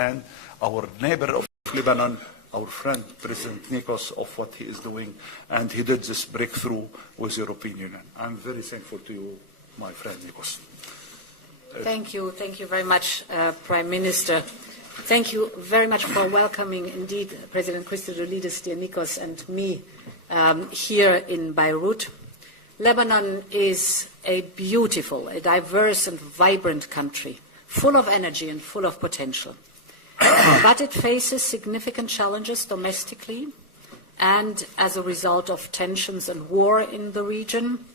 and our neighbor of Lebanon, our friend, President Nikos, of what he is doing, and he did this breakthrough with the European Union. I'm very thankful to you, my friend Nikos. Thank you very much, Prime Minister. Thank you very much for welcoming, indeed, President Christodoulides, dear Nikos, and me here in Beirut. Lebanon is a beautiful, a diverse and vibrant country, full of energy and full of potential. But it faces significant challenges domestically and as a result of tensions and war in the region,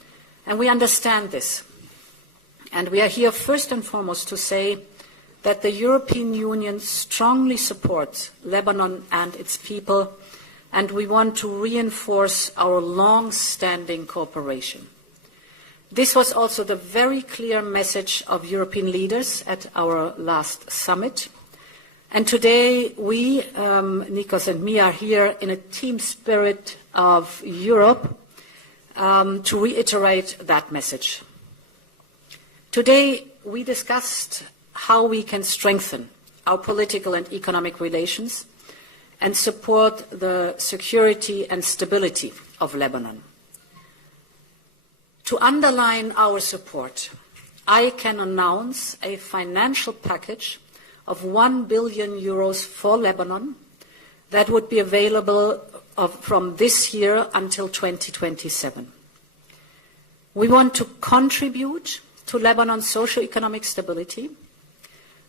and we understand this. And we are here first and foremost to say that the European Union strongly supports Lebanon and its people, and we want to reinforce our long-standing cooperation. This was also the very clear message of European leaders at our last summit. And today we, Nikos and me, are here in a team spirit of Europe to reiterate that message. Today we discussed how we can strengthen our political and economic relations and support the security and stability of Lebanon. To underline our support, I can announce a financial package of €1 billion for Lebanon that would be available from this year until 2027. We want to contribute to Lebanon's socio-economic stability,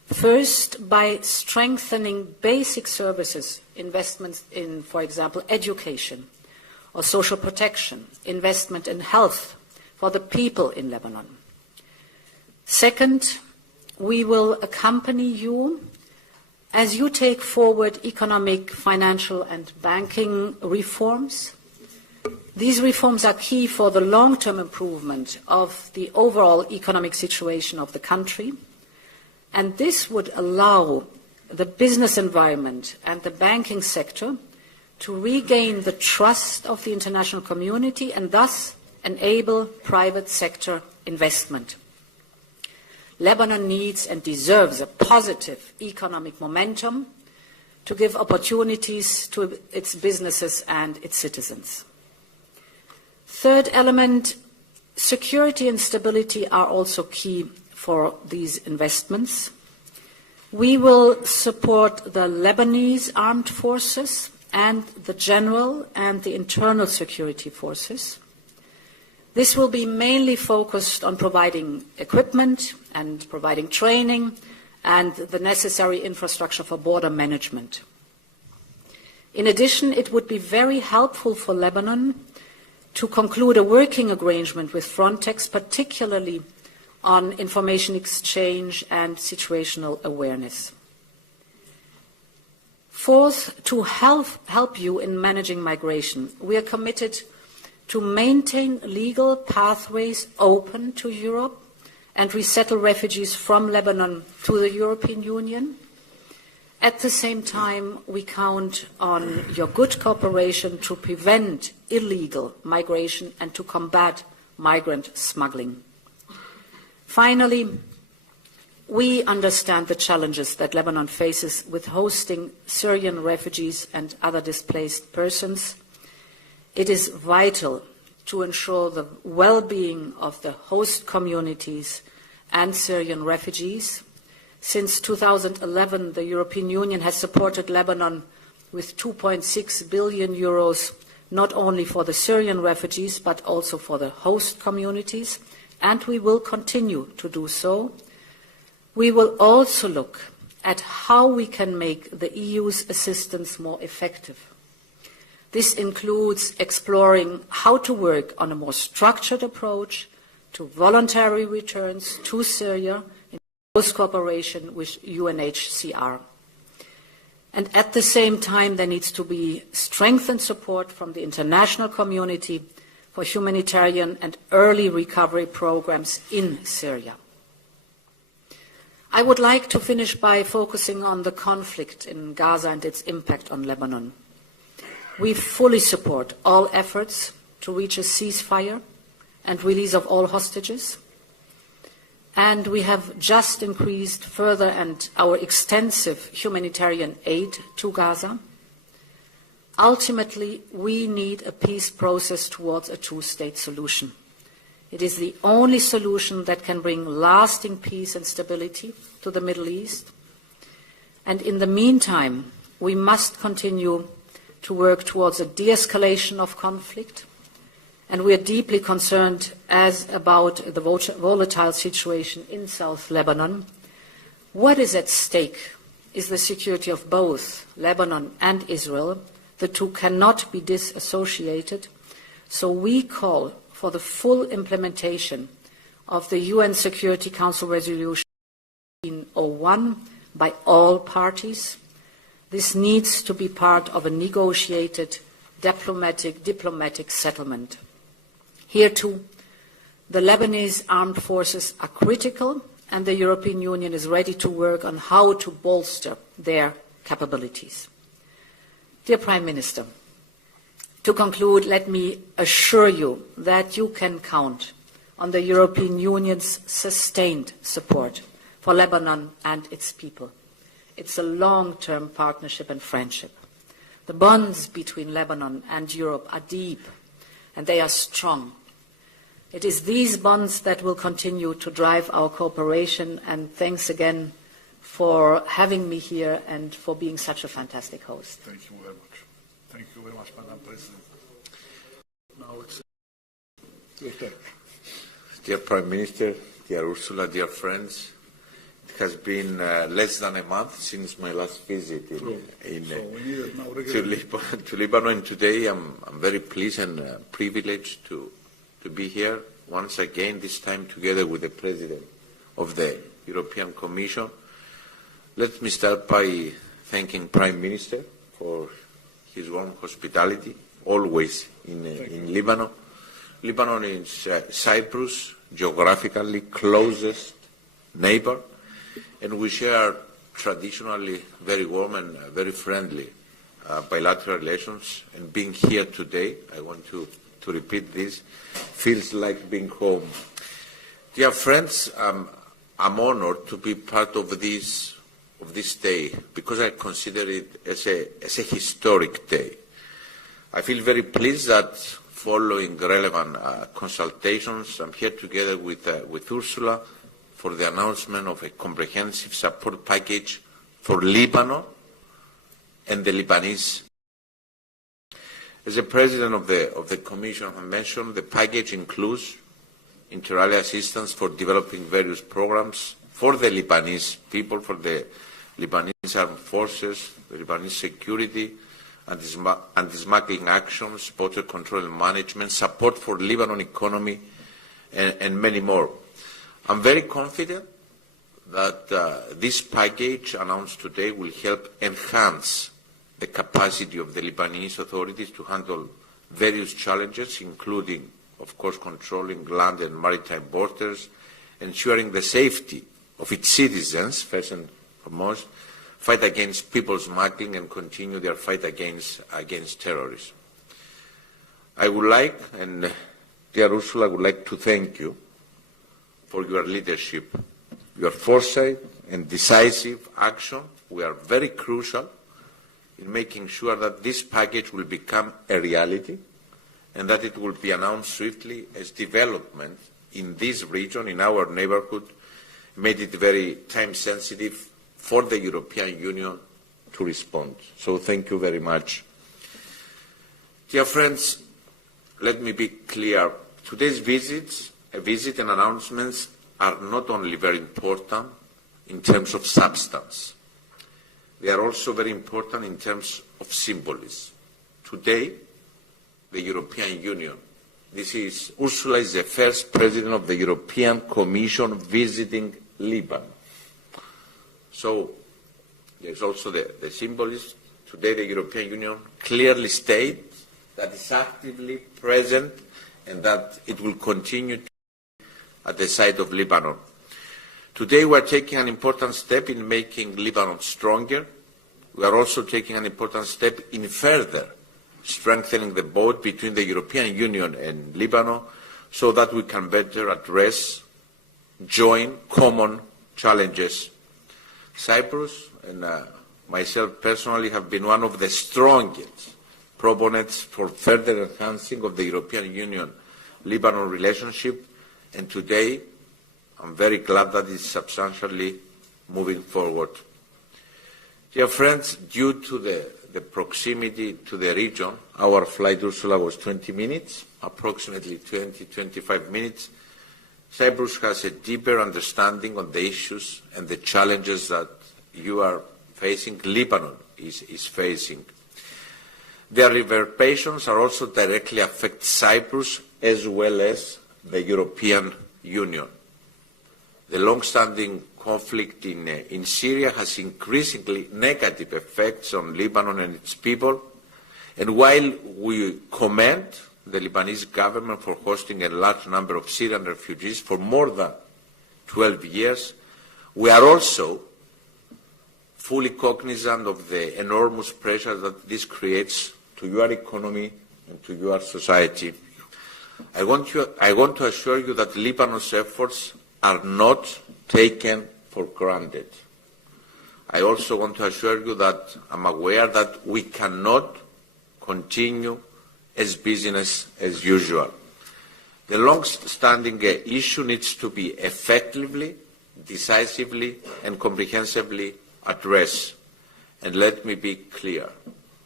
first by strengthening basic services, investments in, for example, education or social protection, investment in health for the people in Lebanon. Second, we will accompany you as you take forward economic, financial and banking reforms. These reforms are key for the long-term improvement of the overall economic situation of the country, and this would allow the business environment and the banking sector to regain the trust of the international community and thus enable private sector investment. Lebanon needs and deserves a positive economic momentum to give opportunities to its businesses and its citizens. Third element, security and stability are also key for these investments. We will support the Lebanese armed forces and the general and the internal security forces. This will be mainly focused on providing equipment and providing training and the necessary infrastructure for border management. In addition, it would be very helpful for Lebanon to conclude a working arrangement with Frontex, particularly on information exchange and situational awareness. Fourth, to help you in managing migration, we are committed to maintain legal pathways open to Europe and resettle refugees from Lebanon to the European Union. At the same time, we count on your good cooperation to prevent illegal migration and to combat migrant smuggling. Finally, we understand the challenges that Lebanon faces with hosting Syrian refugees and other displaced persons. It is vital to ensure the well-being of the host communities and Syrian refugees. Since 2011, the European Union has supported Lebanon with €2.6 billion, not only for the Syrian refugees, but also for the host communities, and we will continue to do so. We will also look at how we can make the EU's assistance more effective. This includes exploring how to work on a more structured approach to voluntary returns to Syria in close cooperation with UNHCR. And at the same time, there needs to be strengthened support from the international community for humanitarian and early recovery programs in Syria. I would like to finish by focusing on the conflict in Gaza and its impact on Lebanon. We fully support all efforts to reach a ceasefire and release of all hostages. And we have just increased further and our extensive humanitarian aid to Gaza. Ultimately, we need a peace process towards a two-state solution. It is the only solution that can bring lasting peace and stability to the Middle East. And in the meantime, we must continue to work towards a de-escalation of conflict. And we are deeply concerned about the volatile situation in South Lebanon. What is at stake is the security of both Lebanon and Israel. The two cannot be disassociated. So we call for the full implementation of the UN Security Council Resolution 1901 by all parties. This needs to be part of a negotiated diplomatic settlement. Here too, the Lebanese armed forces are critical, and the European Union is ready to work on how to bolster their capabilities. Dear Prime Minister, to conclude, let me assure you that you can count on the European Union's sustained support for Lebanon and its people. It's a long-term partnership and friendship. The bonds between Lebanon and Europe are deep, and they are strong. It is these bonds that will continue to drive our cooperation, and thanks again for having me here and for being such a fantastic host. Thank you very much. Thank you very much, Madam President. Now it's your turn. Dear Prime Minister, dear Ursula, dear friends, it has been less than a month since my last visit to Lebanon, and today I'm very pleased and privileged to be here once again, this time together with the President of the European Commission. Let me start by thanking Prime Minister for his warm hospitality, always in Lebanon. Lebanon is Cyprus' geographically closest neighbor, and we share traditionally very warm and very friendly bilateral relations. And being here today, I want to repeat this, feels like being home. Dear friends, I'm honored to be part of this day because I consider it as a historic day. I feel very pleased that following relevant consultations, I'm here together with Ursula for the announcement of a comprehensive support package for Lebanon and the Lebanese. As the President of the Commission I mentioned, the package includes inter alia assistance for developing various programs for the Lebanese people, for the Lebanese armed forces, the Lebanese security, anti-smuggling actions, border control and management, support for Lebanon economy, and many more. I'm very confident that this package announced today will help enhance the capacity of the Lebanese authorities to handle various challenges, including, of course, controlling land and maritime borders, ensuring the safety of its citizens, first and foremost, fight against people smuggling, and continue their fight against terrorism. I would like, and dear Ursula, I would like to thank you for your leadership, your foresight and decisive action. We are very crucial in making sure that this package will become a reality and that it will be announced swiftly as development in this region, in our neighborhood, made it very time sensitive for the European Union to respond. So thank you very much. Dear friends, let me be clear. Today's visit and announcements are not only very important in terms of substance, they are also very important in terms of symbolism. Today, the European Union, Ursula is the first President of the European Commission visiting Lebanon. So there's also the symbolism. Today the European Union clearly states that it's actively present and that it will continue to be at the side of Lebanon. Today we are taking an important step in making Lebanon stronger. We are also taking an important step in further strengthening the bond between the European Union and Lebanon so that we can better address joint common challenges. Cyprus and myself personally have been one of the strongest proponents for further enhancing of the European Union-Lebanon relationship, and today I'm very glad that it's substantially moving forward. Dear friends, due to the proximity to the region, our flight Ursula was 20 minutes, approximately 20-25 minutes. Cyprus has a deeper understanding on the issues and the challenges that you are facing, Lebanon is facing. Their reverberations are also directly affect Cyprus as well as the European Union. The long-standing conflict in Syria has increasingly negative effects on Lebanon and its people, and while we commend the Lebanese government for hosting a large number of Syrian refugees for more than 12 years, we are also fully cognizant of the enormous pressure that this creates to your economy and to your society. I want to assure you that Lebanon's efforts are not taken for granted. I also want to assure you that I'm aware that we cannot continue as business as usual. The long-standing issue needs to be effectively, decisively, and comprehensively addressed. And let me be clear,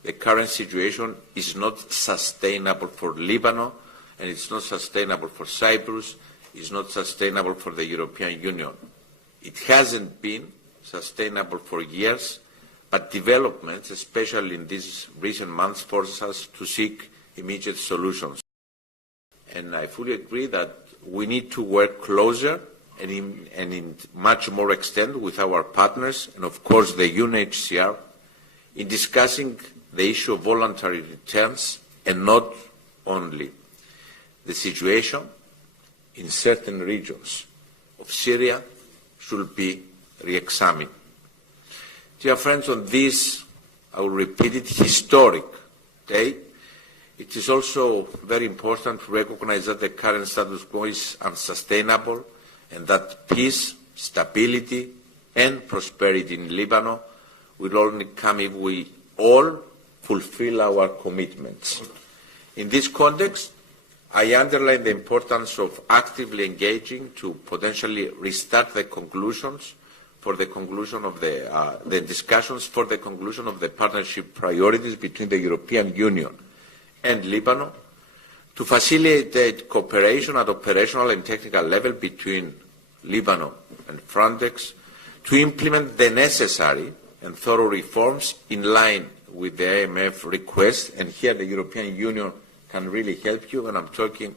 the current situation is not sustainable for Lebanon, and it's not sustainable for Cyprus, it's not sustainable for the European Union. It hasn't been sustainable for years, but developments, especially in these recent months, force us to seek immediate solutions. And I fully agree that we need to work closer and in much more extent with our partners and of course the UNHCR in discussing the issue of voluntary returns, and not only. The situation in certain regions of Syria should be re-examined. Dear friends, on this, I will repeat it, historic day, it is also very important to recognize that the current status quo is unsustainable and that peace, stability and prosperity in Lebanon will only come if we all fulfill our commitments. In this context, I underline the importance of actively engaging to potentially restart the conclusions for the conclusion of the discussions for the conclusion of the partnership priorities between the European Union and Lebanon, to facilitate cooperation at operational and technical level between Lebanon and Frontex, to implement the necessary and thorough reforms in line with the IMF request, and here the European Union can really help you, and I'm talking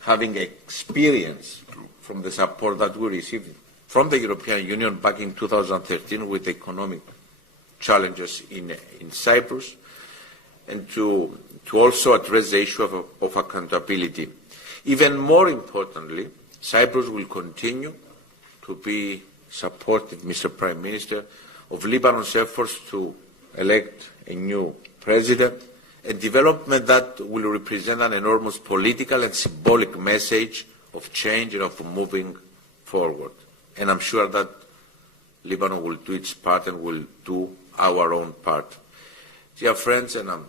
having experience from the support that we received from the European Union back in 2013 with the economic challenges in Cyprus, and to also address the issue of accountability. Even more importantly, Cyprus will continue to be supportive, Mr. Prime Minister, of Lebanon's efforts to elect a new president, a development that will represent an enormous political and symbolic message of change and of moving forward. And I'm sure that Lebanon will do its part and will do our own part. Dear friends, and I'm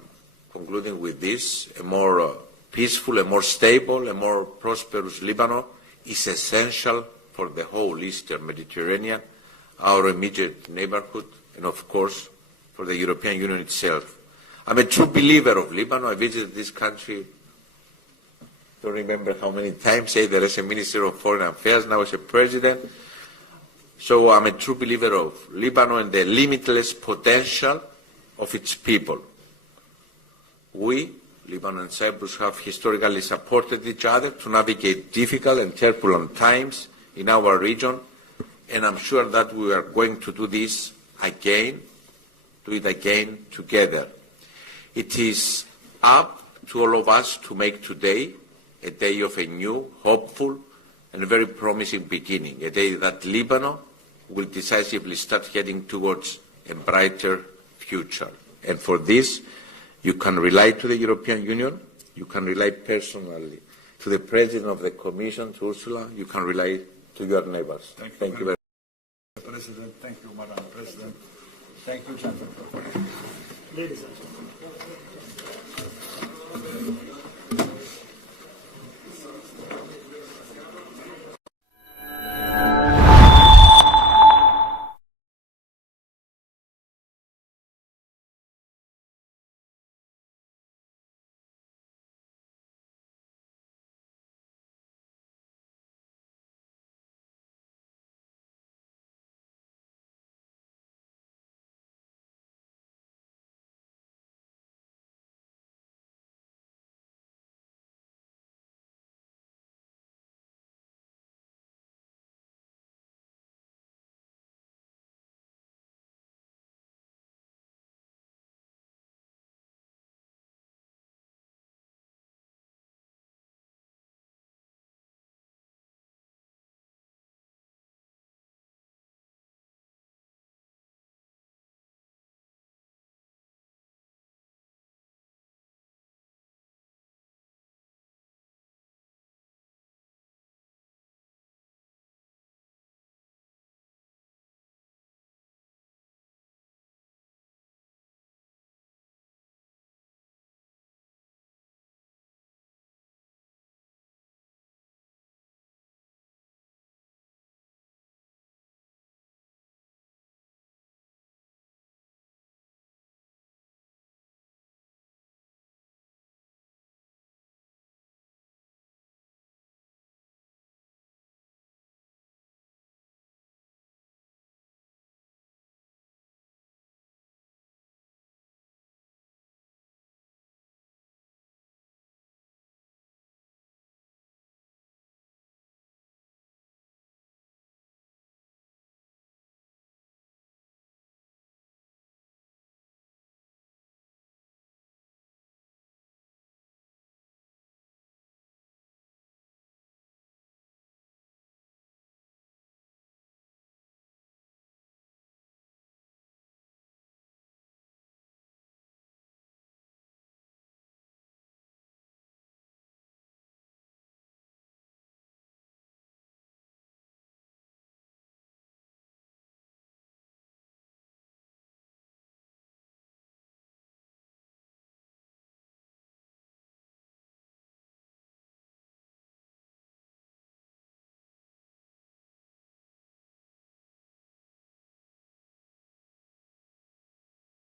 concluding with this, a more peaceful, a more stable, a more prosperous Lebanon is essential for the whole Eastern Mediterranean, our immediate neighborhood, and of course for the European Union itself. I'm a true believer of Lebanon. I visited this country, don't remember how many times, either as a Minister of Foreign Affairs, now as a President. So I'm a true believer of Lebanon and the limitless potential of its people. We, Lebanon and Cyprus, have historically supported each other to navigate difficult and turbulent times in our region, and I'm sure that we are going to do this again, do it again together. It is up to all of us to make today a day of a new, hopeful, and a very promising beginning, a day that Lebanon will decisively start heading towards a brighter future. And for this, you can rely to the European Union, you can rely personally to the President of the Commission, to Ursula, you can rely to your neighbors. Thank you very much. President. Thank you, Madam President. Thank you, gentlemen. Ladies and gentlemen.